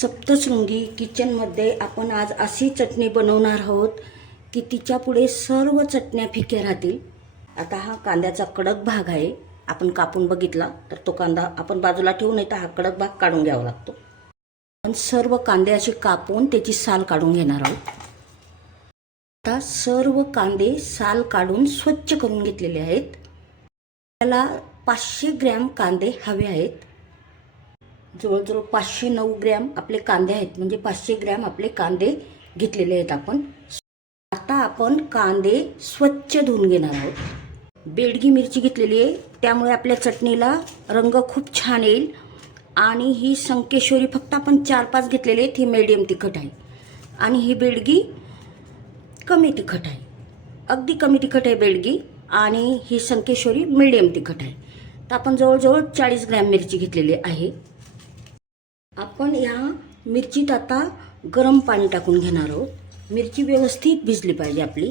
सप्तशृंगी किचनमध्ये आपण आज अशी चटणी बनवणार आहोत की तिच्या पुढे सर्व चटण्या फिक्या राहतील. आता हा कांद्याचा कडक भाग आहे. आपण कापून बघितला तर तो कांदा आपण बाजूला ठेवू नये तर हा कडक भाग काढून घ्यावा लागतो. आपण सर्व कांदे असे कापून त्याची साल काढून घेणार आहोत. आता सर्व कांदे साल काढून स्वच्छ करून घेतलेले आहेत. त्याला पाचशे ग्रॅम कांदे हवे आहेत. जवळजवळ पाचशे नऊ ग्रॅम आपले कांदे आहेत. म्हणजे पाचशे ग्रॅम आपले कांदे घेतलेले आहेत आपण. आता आपण कांदे स्वच्छ धुवून घेणार आहोत. बेडगी मिरची घेतलेली आहे. त्यामुळे आपल्या चटणीला रंग खूप छान येईल. आणि ही संकेश्वरी फक्त आपण चार पाच घेतलेली आहेत. ही मीडियम तिखट आहे. आणि ही बेडगी कमी तिखट आहे. अगदी कमी तिखट आहे बेडगी. आणि ही संकेश्वरी मीडियम तिखट आहे. तर आपण जवळजवळ चाळीस ग्रॅम मिरची घेतलेली आहे. आपण ह्या मिरचीत आता गरम पाणी टाकून घेणार आहोत. मिरची व्यवस्थित भिजली पाहिजे आपली.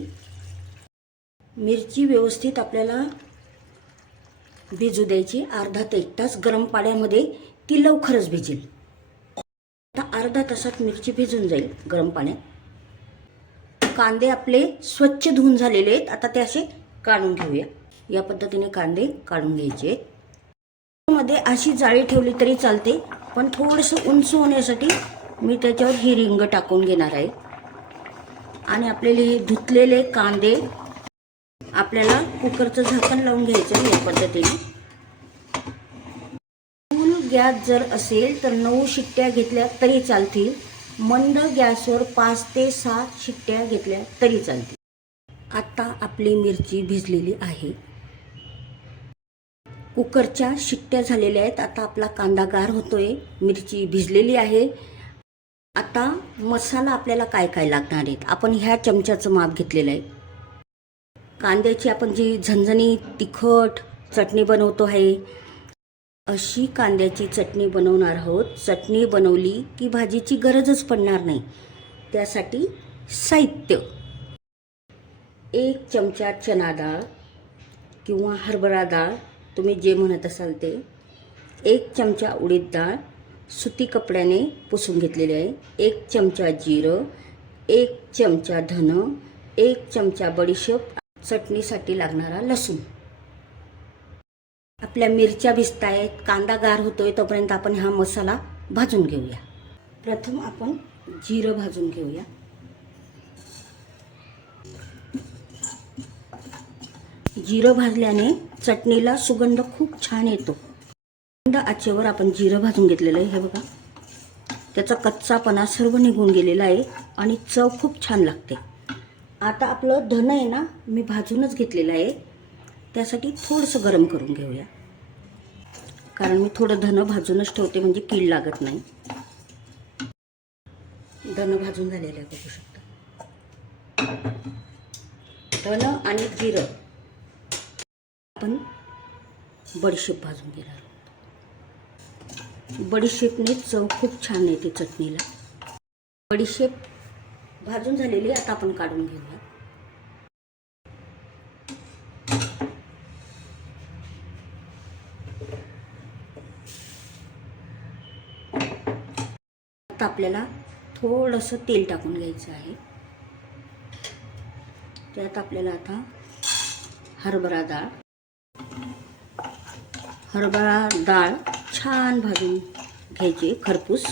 मिरची व्यवस्थित आपल्याला भिजू द्यायची. अर्धा ते एक तास गरम पाण्यामध्ये ती लवकरच भिजेल. आता अर्धा तासात मिरची भिजून जाईल गरम पाण्यात. कांदे आपले स्वच्छ धुवून झालेले आहेत. आता ते असे काढून घेऊया. या पद्धतीने कांदे काढून घ्यायचे आहेत. मध्ये अशी जाळी ठेवली तरी चालते. पण थोडंसं उंच होण्यासाठी मी त्याच्यावर ही रिंग टाकून घेणार आहे. आणि आपल्याला हे धुतलेले कांदे आपल्याला कुकरचं झाकण लावून घ्यायचं आहे या पद्धतीने. फुल गॅस जर असेल तर नऊ शिट्ट्या घेतल्या तरी चालतील. मंद गॅसवर पाच ते सहा शिट्ट्या घेतल्या तरी चालतील. आत्ता आपली मिरची भिजलेली आहे. कुकरच्या शिट्ट्या झालेल्या आहेत. आता आपला कांदा गार होतोय. मिरची भिजलेली आहे. आता मसाला आपल्याला काय काय लागणार आहेत? आपण ह्या चमच्याचं माप घेतलेलं आहे. कांद्याची आपण जी झणझणी तिखट चटणी बनवतो आहे अशी कांद्याची चटणी बनवणार आहोत. चटणी बनवली की भाजीची गरजच पडणार नाही. त्यासाठी साहित्य. एक चमचा चना डाळ किंवा हरभरा डाळ तुम्ही जे म्हणत असाल ते. एक चमचा उडीद डाळ सुती कपड्याने पुसून घेतलेली आहे. एक चमचा जिरं एक चमचा धन एक चमचा बडीशेप चटणीसाठी लागणारा लसूण. आपल्या मिरच्या भिजत आहेत कांदा गार होतोय तोपर्यंत आपण हा मसाला भाजून घेऊया. प्रथम आपण जिरं भाजून घेऊया. जिरं भाजल्याने चटणीला सुगंध खूप छान येतो. सुगंध आचेवर आपण जिरं भाजून घेतलेलं आहे हे बघा. त्याचा कच्चापणा सर्व निघून गेलेला आहे आणि चव खूप छान लागते. आता आपलं धन आहे ना मी भाजूनच घेतलेलं आहे. त्यासाठी थोडंसं गरम करून घेऊया. कारण मी थोडं धन भाजूनच ठेवते म्हणजे कीड लागत नाही. धन भाजून झालेलं आहे बघू शकता. धन आणि जिरं. आपण बडीशेप भाजून घेणार आहोत. बडीशेपने चव खूप छान येते चटणीला. बडीशेप भाजून झालेली आता आपण काढून घेऊया आता आपल्याला थोडंसं तेल टाकून घ्यायचं आहे. त्यात आपल्याला आता हरभरा डाळ हरभरा डाळ छान भाजून घ्यायची खरपूस.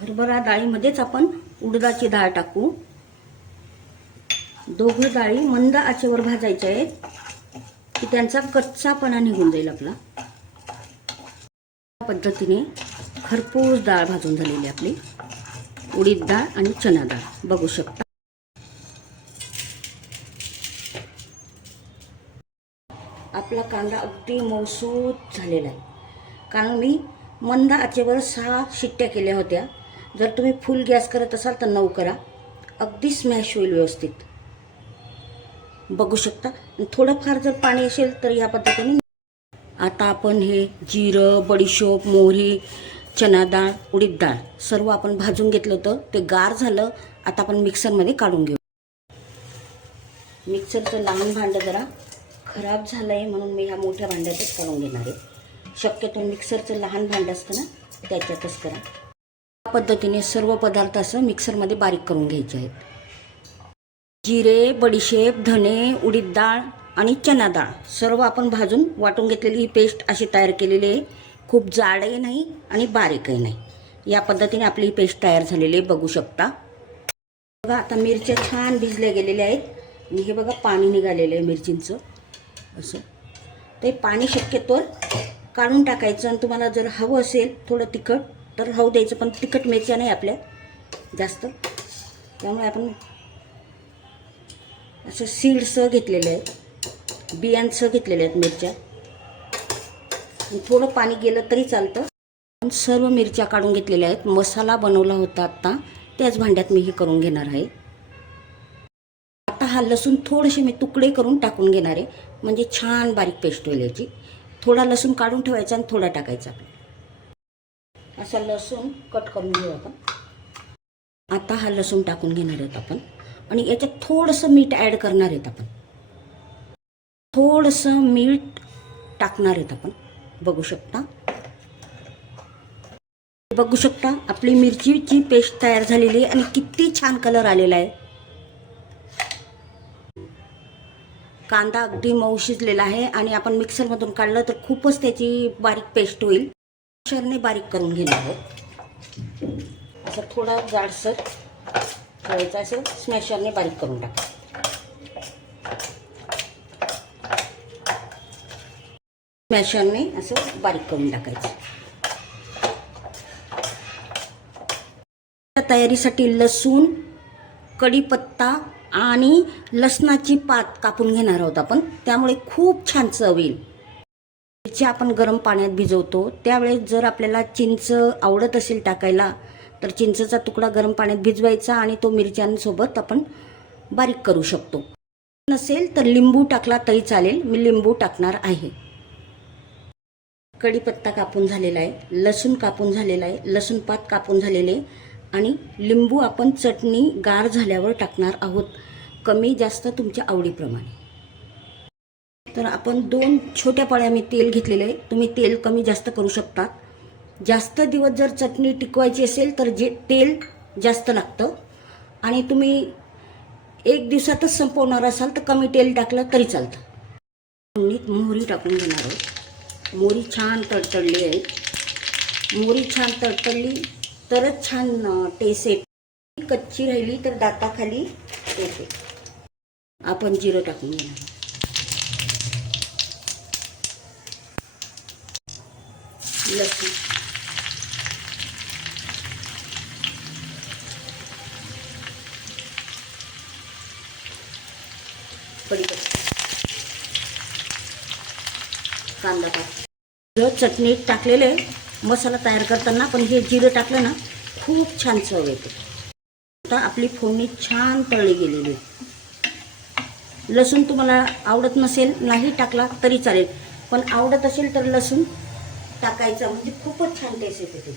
हरभरा डाळीमध्येच आपण उडदाची डाळ टाकू. दोघं डाळी मंद आचेवर भाजायच्या आहेत की त्यांचा कच्चापणा निघून जाईल आपला. या पद्धतीने खरपूस डाळ भाजून झालेली आपली. उडीद डाळ आणि चना डाळ बघू शकता. आपला कांदा अगदी मौसूद झालेला आहे. कारण मी मंद आचेवर सहा शिट्ट्या केल्या होत्या. जर तुम्ही फुल गॅस करत असाल तर नऊ करा. अगदी स्मॅश होईल व्यवस्थित. बघू शकता. आणि थोडंफार जर पाणी असेल तर या पद्धतीने आता आपण हे जिरं बडीशोप मोहरी चना डाळ उडीद डाळ सर्व आपण भाजून घेतलं होतं. ते गार झालं. आता आपण मिक्सरमध्ये काढून घेऊ. मिक्सरचं लहान भांडं जरा. खराब झालं आहे म्हणून मी ह्या मोठ्या भांड्यातच करून घेणार आहे. शक्यतो मिक्सरचं लहान भांडं असतं ना त्याच्यातच करा. या पद्धतीने सर्व पदार्थ असं मिक्सरमध्ये बारीक करून घ्यायचे आहेत. जिरे बडीशेप धने उडीद डाळ आणि चना डाळ सर्व आपण भाजून वाटून घेतलेली ही पेस्ट अशी तयार केलेली आहे. खूप जाडही नाही आणि बारीकही नाही. या पद्धतीने आपली ही पेस्ट तयार झालेली आहे बघू शकता. बघा आता मिरच्या छान भिजल्या गेलेल्या आहेत. आणि हे बघा पाणी निघालेलं आहे मिरचींचं. असं. ते पाणी शक्यतोवर काढून टाकायचं आणि तुम्हाला जर हवं असेल थोडं तिखट तर राहू द्यायचं पण तिखट मिरच्या नाही आपल्या जास्त. त्यामुळे आपण असं सीड्सं घेतलेले आहेत बियांचं घेतलेले आहेत मिरच्या. थोडं पाणी गेलं तरी चालतं. पण सर्व मिरच्या काढून घेतलेल्या आहेत. मसाला बनवला होता आत्ता. त्याच भांड्यात मी हे करून घेणार आहे. आता हा लसूण थोडेसे मी तुकडे करून टाकून घेणार आहे. म्हणजे छान बारीक पेस्ट होईल याची थोडा लसूण काढून ठेवायचा आणि थोडा टाकायचा असा लसूण कट करून घेऊ आपण. आता हा लसूण टाकून घेणार आहेत आपण. आणि याच्यात थोडंसं मीठ ॲड करणार आहेत आपण. थोडंसं मीठ टाकणार आहेत आपण. बघू शकता? बघू शकता आपली मिरचीची पेस्ट तयार झालेली आहे आणि किती छान कलर आलेला आहे. कांदा अगदी मऊ शिजलेला आहे आणि आपण मिक्सरमधून काढलं तर खूपच त्याची बारीक पेस्ट होईल. मिक्सरने बारीक करून घेणार आहोत. असं थोडा जाडसर ठेवायचा असं स्मॅशरने बारीक करून टाका. स्मॅशरने असं बारीक करून टाकायचं. तयारीसाठी लसूण कढीपत्ता आणि लसणाची पात कापून घेणार आहोत आपण. त्यामुळे खूप छान चव येईल. मिरची आपण गरम पाण्यात भिजवतो त्यावेळेस जर आपल्याला चिंच आवडत असेल टाकायला तर चिंचचा तुकडा गरम पाण्यात भिजवायचा आणि तो मिरच्यांसोबत आपण बारीक करू शकतो. नसेल तर लिंबू टाकला तरी चालेल. मी लिंबू टाकणार आहे. कढीपत्ता कापून झालेला आहे. लसूण कापून झालेला आहे. लसूण पात कापून झालेले आहे. आणि लिंबू आपण चटणी गार झाल्यावर टाकणार आहोत. कमी जास्त तुमच्या आवडीप्रमाणे. तर आपण दोन छोट्या पाळ्या मी तेल घेतलेले आहे. तुम्ही तेल कमी जास्त करू शकता जास्त दिवस जर चटणी टिकवायची असेल तर जे तेल जास्त लागतं. आणि तुम्ही एक दिवसातच संपवणार असाल तर कमी तेल टाकलं तरी चालतं. मोहरी टाकून घेणार आहोत. मोहरी छान तडतडली आहे. मोहरी छान तडतडली. तरच छान टेस्ट येते. कच्ची राहिली तर दाताखाली येते. आपण जिरं टाकून घेणार लसूण. कांदा टाक जर चटणीत टाकलेलं आहे. मसाला तयार करताना पण हे जिरं टाकलं ना खूप छान चव येते. आता आपली फोडणी छान तळली गेलेली आहे. लसूण तुम्हाला आवडत नसेल नाही टाकला तरी चालेल. पण आवडत असेल तर लसूण टाकायचा म्हणजे खूपच छान टेस्ट येते त्याची.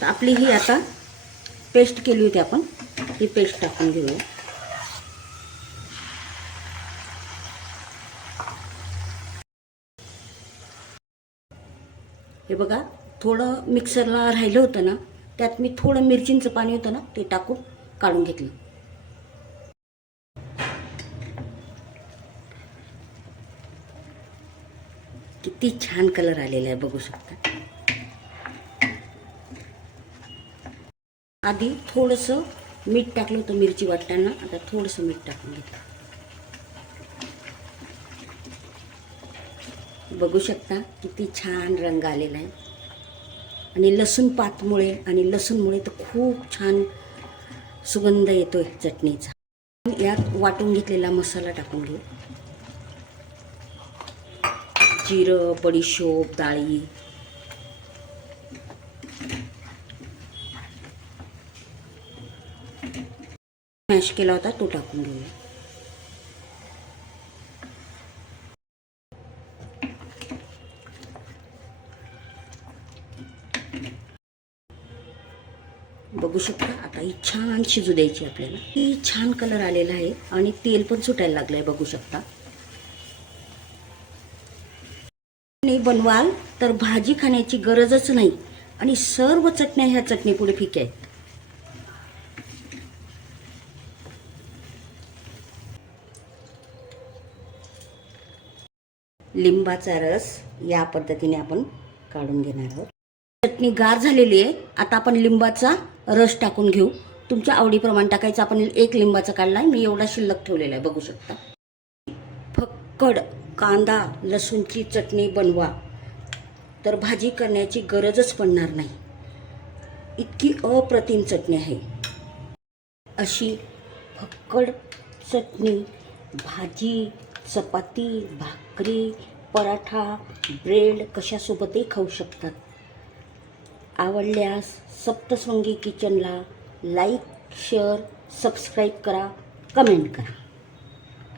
तर आपली ही आता पेस्ट केली होती आपण. ही पेस्ट टाकून घेऊया. बघा थोडं मिक्सरला राहिलं होतं ना त्यात मी थोडं मिरचींचं पाणी होतं ना ते टाकून काढून घेतलं. किती छान कलर आलेला आहे बघू शकता. आधी थोडंसं मीठ टाकलं होतं मिरची वाटताना आता थोडंसं मीठ टाकून घेतलं. बघू शकता किती छान रंग आलेला आहे. आणि लसूण पातमुळे आणि लसूणमुळे तर खूप छान सुगंध येतो आहे चटणीचा. यात वाटून घेतलेला मसाला टाकून घेऊ. जिरं बडीशोप डाळी. मॅश केला होता तो टाकून घेऊया बघू शकता आता ही छान शिजू द्यायची आपल्याला. ही छान कलर आलेला आहे आणि तेल पण सुटायला लागलंय बघू शकता. आणि बनवाल तर भाजी खाण्याची गरजच नाही. आणि सर्व चटण्या ह्या चटणीपुढे फिक्या आहेत. लिंबाचा रस या पद्धतीने आपण काढून घेणार आहोत. चटणी गार झालेली आहे. आता आपण लिंबाचा रस टाकून घेऊ. तुमच्या आवडीप्रमाणे टाकायचं. आपण एक लिंबाचा काढला आहे मी एवढा शिल्लक ठेवलेला आहे. बघू शकता. फक्कड कांदा लसूणची चटणी बनवा. तर भाजी करण्याची गरजच पडणार नाही. इतकी अप्रतिम चटणी आहे. अशी फक्कड चटणी भाजी चपाती भाकरी पराठा ब्रेड कशासोबतही खाऊ शकतात. आवडल्यास सप्तसंगी किचनला लाईक शेअर सबस्क्राईब करा कमेंट करा.